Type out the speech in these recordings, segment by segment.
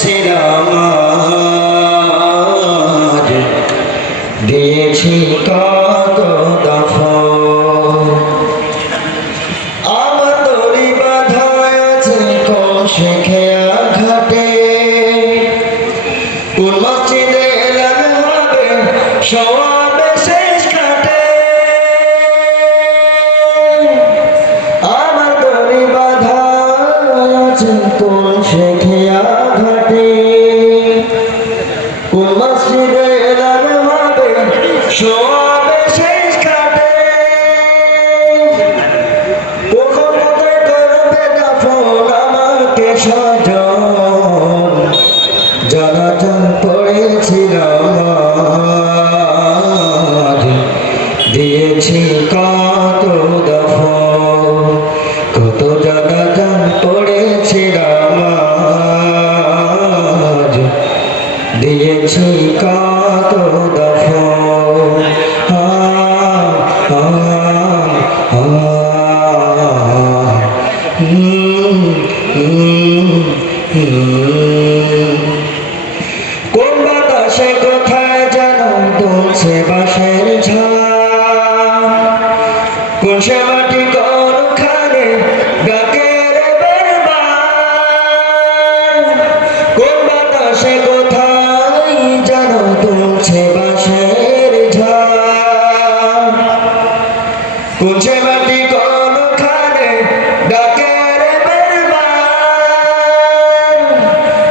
পড়েছিলাম আজ দিয়েছি কত দফন আমার দড়ি বাঁধা আছে কোন শেখে আঘাটে কোন মসজিদে এলান হবে সওয়াবে শেষ ঘাটে আমার দড়ি বাঁধা আছে কোন শেখে আঘাটে কোন মসজিদে এলান হবে সওয়াবে শেষ ঘাটে কখন কোথায় করবে দাফন আমাকে সজন জানাজান পড়েছিলাম আজ দিয়েছি কত দফন কত জানাজান পড়েছিলাম আজ দিয়েছি কত দফন কোন বাতাসে কোথায় যেন দুলছে বাঁশের ঝাড় কোন সে মাটি কোনখানে ডাকে রে বেড়ার কোন বাতাসে কোথায় যেন দুলছে বাঁশের ঝাড় কোন সে মাটি কোনখানে ডাকে রে বেড়ার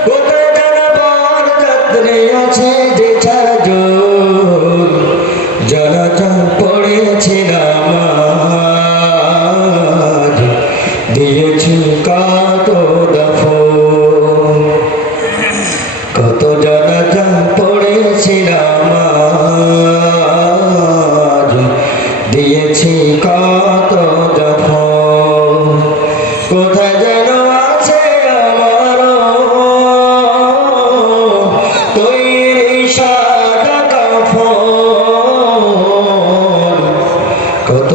কোথায় যেন বরযাত্রী আছে যে চারজন জানাজান পড়েছিলাম আজ দিয়েছি কত দফন কত জানাজান পড়েছিলাম আজ দিয়েছি কত দফন কোথায় যেন আছে আমার তৈরি সাদা কাফন কত